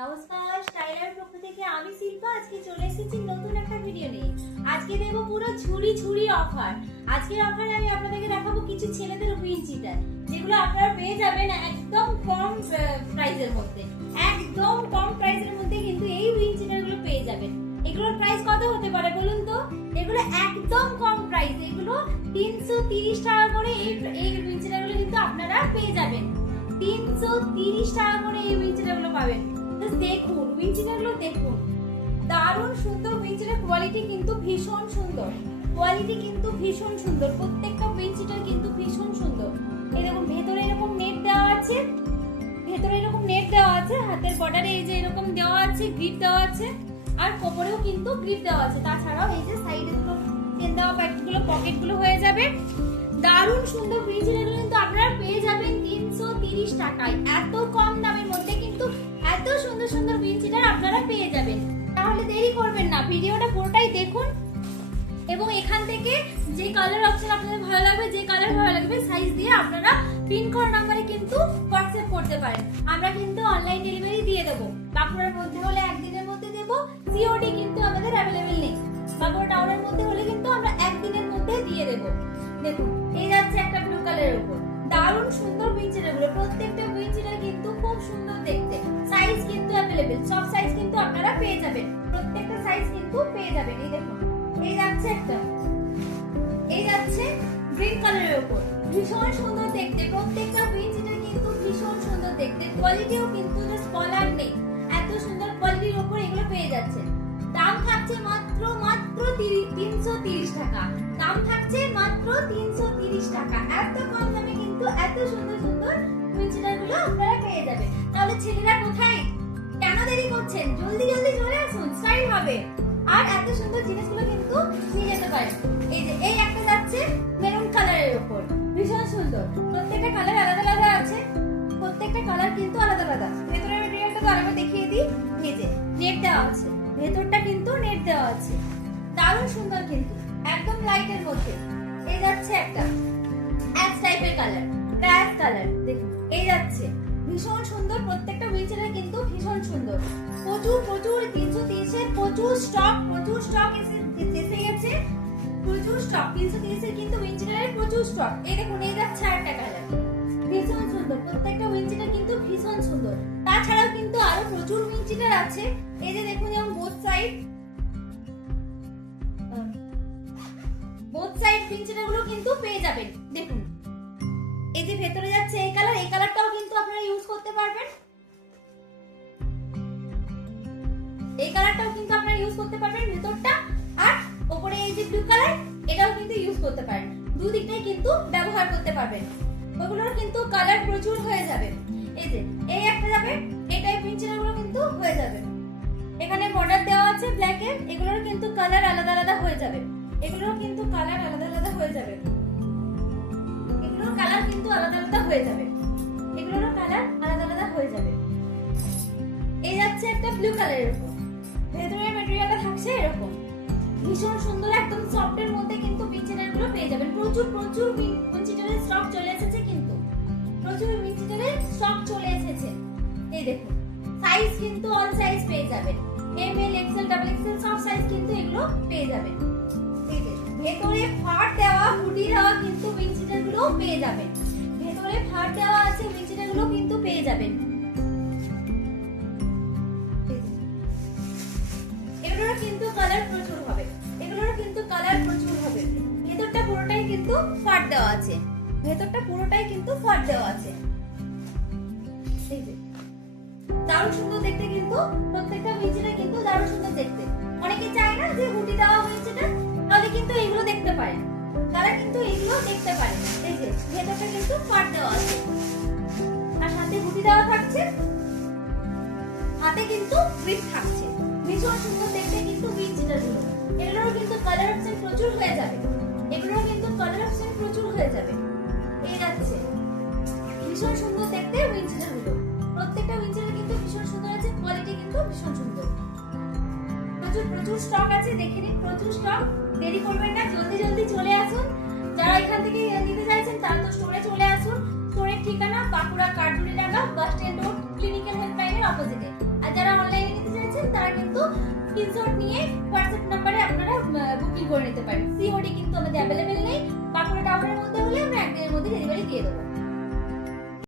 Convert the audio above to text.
নমস্কার স্টাইলার পক্ষ থেকে আমি শিল্পা। আজকে চলে এসেছি নতুন একটা ভিডিও নিয়ে। আজকে দেবো পুরো ঝুড়ি ঝুড়ি অফার আজকের অফারে আমি আপনাদেরকে দেখাবো কিছু ছেলেদের উইঞ্চিটার যেগুলো আপনারা পেয়ে যাবেন একদম কম প্রাইসের মধ্যে। একদম কম প্রাইসের মধ্যে কিন্তু এই উইঞ্চিটারগুলো পেয়ে যাবেন। এগুলোর প্রাইস কত হতে পারে বলুন তো? এগুলো একদম কম প্রাইস এগুলো তিনশো তিরিশ টাকা করে এই এই উইঞ্চিটারগুলো কিন্তু আপনারা পেয়ে যাবেন। তিনশো তিরিশ টাকা করে এই Just দেখুন উইঞ্চিটারগুলো দেখুন দারুণ সুন্দর উইঞ্চিটার কোয়ালিটি কিন্তু ভীষণ সুন্দর কোয়ালিটি কিন্তু ভীষণ সুন্দর প্রত্যেকটা উইঞ্চিটার কিন্তু ভীষণ সুন্দর এই দেখুন ভেতরে এরকম নেট দেওয়া আছে ভেতরে এরকম নেট দেওয়া আছে হাতের বর্ডারে এই যে এরকম দেওয়া আছে গ্রিপ দেওয়া আছে আর কোপরেও কিন্তু গ্রিপ দেওয়া আছে তাছাড়াও এই যে সাইডে দুটো চেন দেওয়া প্যাকেটগুলো পকেটগুলো হয়ে যাবে দারুণ সুন্দর ব্রিজের কিন্তু আপনারা পেয়ে যাবেন তিনশো তিরিশ টাকায়। এত কম এবং এখান থেকে যে কালার অপশন আপনাদের ভালো লাগবে, যে কালার ভালো লাগবে সাইজ দিয়ে আপনারা পিনকোড নাম্বারে কিন্তু হোয়াটসঅ্যাপ করতে পারেন। আমরা কিন্তু অনলাইন ডেলিভারি দিয়ে দেবো। বাঁকুড়ার মধ্যে হলে একদিনের মধ্যে দেবো সিওডি কিন্তু আমাদের অ্যাভেলেবেল নেই। বাঁকুড়া টাউনের মধ্যে হলে কিন্তু আমরা একদিনের মধ্যে দিয়ে দেবো। দেখুন, এই যাচ্ছে একটা ব্লু কালারের উপর। দারুণ সুন্দর উইঞ্চিটারগুলো প্রত্যেকটা উইঞ্চিটার কিন্তু খুব সুন্দর দেখতে। সাইজ কিন্তু অ্যাভেলেবেল সব সাইজ কিন্তু আপনারা পেয়ে যাবেন। প্রত্যেকটা সাইজ কিন্তু পেয়ে যাবেন। এই দেখুন। এই যাচ্ছে একটা। এই যাচ্ছে গ্রিন কালারের উপর। ভীষণ সুন্দর দেখতে। প্রত্যেকটা উইঞ্চিটার কিন্তু ভীষণ সুন্দর দেখতে। কোয়ালিটিও কিন্তু জাস্ট বলার নেই। এত সুন্দর কোয়ালিটির উপর এগুলো পেয়ে যাচ্ছে। দাম থাকছে মাত্র মাত্র তিনশো তিরিশ টাকা। দাম থাকছে মাত্র তিনশো তিরিশ টাকা। এত কম দামে কিন্তু এত সুন্দর সুন্দর উইঞ্চিটারগুলো আপনারা পেয়ে যাবেন। তাহলে ছেলেরা কোথায়? কেন দেরি করছেন? জলদি জলদি চলে আসুন। স্টাইল হবে। আর এত সুন্দর জিনিসগুলো কিন্তু নিয়ে যেতে পারেন এই যে, এই একটা যাচ্ছে মেরুন কালারের উপর। ভীষণ সুন্দর। প্রত্যেকটা কালার আলাদা আলাদা আছে। প্রত্যেকটা কালার কিন্তু আলাদা আলাদা। ভেতরের মেটেরিয়ালটা তো আরেকবার দেখিয়ে দিই। এই যে নেট দেওয়া আছে। ভেতরটা কিন্তু নেট দেওয়া আছে। দারুণ সুন্দর কিন্তু। একদম লাইটের মধ্যে। এই যাচ্ছে একটা। অ্যাশ টাইপের কালার ক্র্যাশ কালার দেখুন। ভীষণ সুন্দর, প্রত্যেকটা হুইলচেয়ার কিন্তু ভীষণ সুন্দর। প্রচুর প্রচুর, তিনশো তিরিশের প্রচুর স্টক প্রচুর স্টক এসে গেছে। প্রচুর স্টক তিনশো তিরিশের কিন্তু হুইলচেয়ারের প্রচুর স্টক এই দেখুন, এই যাচ্ছে আরেকটা কালার ভীষণ সুন্দর, প্রত্যেকটা কিন্তু ভীষণ সুন্দর। তাছাড়াও কিন্তু আরও প্রচুর উইঞ্চিটার আছে। এই যে দেখুন, যেমন বোথ সাইড বোথ সাইড উইঞ্চিটারগুলো কিন্তু পেয়ে যাবেন। দেখুন, এই যে ভেতরে যাচ্ছে এই কালার এই কালারটাও আপনারা ইউজ করতে পারবেন। এই কালারটাও কিন্তু আপনারা ইউজ করতে পারবেন ভেতরটা। আর উপরে এই যে ব্লু কালার এটাও কিন্তু ইউজ করতে পারেন। দুদিকটাই কিন্তু ব্যবহার করতে পারবেন। ওগুলোর কিন্তু কালার প্রচুর হয়ে যাবে। এই যে, এই একটা যাবে, এই টাইপগুলো কিন্তু হয়ে যাবে। এখানে বর্ডার দেওয়া আছে ব্ল্যাক এর, এগুলোর কিন্তু কালার আলাদা আলাদা হয়ে যাবে। এগুলোর কিন্তু কালার আলাদা আলাদা হয়ে যাবে। এগুলোর কালার কিন্তু আলাদা আলাদা হয়ে যাবে। কালার আলাদা আলাদা হয়ে যাবে। এই যাচ্ছে একটা ব্লু কালারের উপর। ভেতরের মেটেরিয়ালটা থাকছে এরকম। ভীষণ সুন্দর, একদম সফটের মধ্যে কিন্তু বিঞ্চিটারগুলো পেয়ে যাবেন। প্রচুর প্রচুর বিঞ্চিটারের স্টক চলে এসেছে কিন্তু। প্রচুর বিঞ্চিটারের স্টক চলে এসেছে। এই দেখুন সাইজ কিন্তু অল সাইজ পেয়ে যাবেন। M L XL double XL সব সাইজ কিন্তু এগুলো পেয়ে যাবেন। ভেতরে ফাট দেওয়া হুডি দেওয়া কিন্তু বিঞ্চিটারগুলো পেয়ে যাবেন। ভেতরে ফাট দেওয়া আছে বিঞ্চিটারগুলো কিন্তু পেয়ে যাবেন। এগুলোর কিন্তু কালার প্রচুর হবে। এগুলোর কিন্তু কালার প্রচুর হবে। ভেতরটা পুরোটাই কিন্তু ফাট দেওয়া আছে। ভেতরটা পুরোটাই কিন্তু ফাট দেওয়া আছে। দারুণ সুন্দর দেখতে কিন্তু প্রত্যেকটা বিচিটা কিন্তু দারুণ সুন্দর দেখতে। অনেকে চায় না যে হুডি দেওয়া হয়েছে তাহলে কিন্তু এগুলো দেখতে পারেন। তারা কিন্তু এগুলো দেখতে পারেন এই যে, ভেতরটা কিন্তু ফাট দেওয়া আছে। আর সাথে হুডি দেওয়া থাকছে। হাতে কিন্তু গ্রিপ থাকছে। ভীষণ সুন্দর দেখতে কিন্তু এগুলোরও কিন্তু কালার অপশন প্রচুর হয়ে যাবে। এগুলোরও কিন্তু কালার অপশন প্রচুর হয়ে যাবে। এই যাচ্ছে। ভীষণ সুন্দর দেখতে উইঞ্চিটারগুলো প্রত্যেকটা উইঞ্চিটার কিন্তু ভীষণ সুন্দর আছে। কোয়ালিটি কিন্তু ভীষণ সুন্দর। প্রচুর প্রচুর স্টক আছে। দেখে নিন, প্রচুর স্টক দেরি করবেন না। জলদি জলদি চলে Bankura Karduli Danga bus stand road clinical হেল্পলাইনের অপোজিটে আর যারা অনলাইনে নিতে চাইছেন তারা কিন্তু স্ক্রিনশট নিয়ে হোয়াটসঅ্যাপ নাম্বারে আপনারা বুকিং করে নিতে পারেন। সিওডি কিন্তু আমাদের অ্যাভেলেবেল নেই। বাঁকুড়া টাউনের মধ্যে হলে আমরা একদিনের মধ্যে ডেলিভারি দিয়ে দেবো।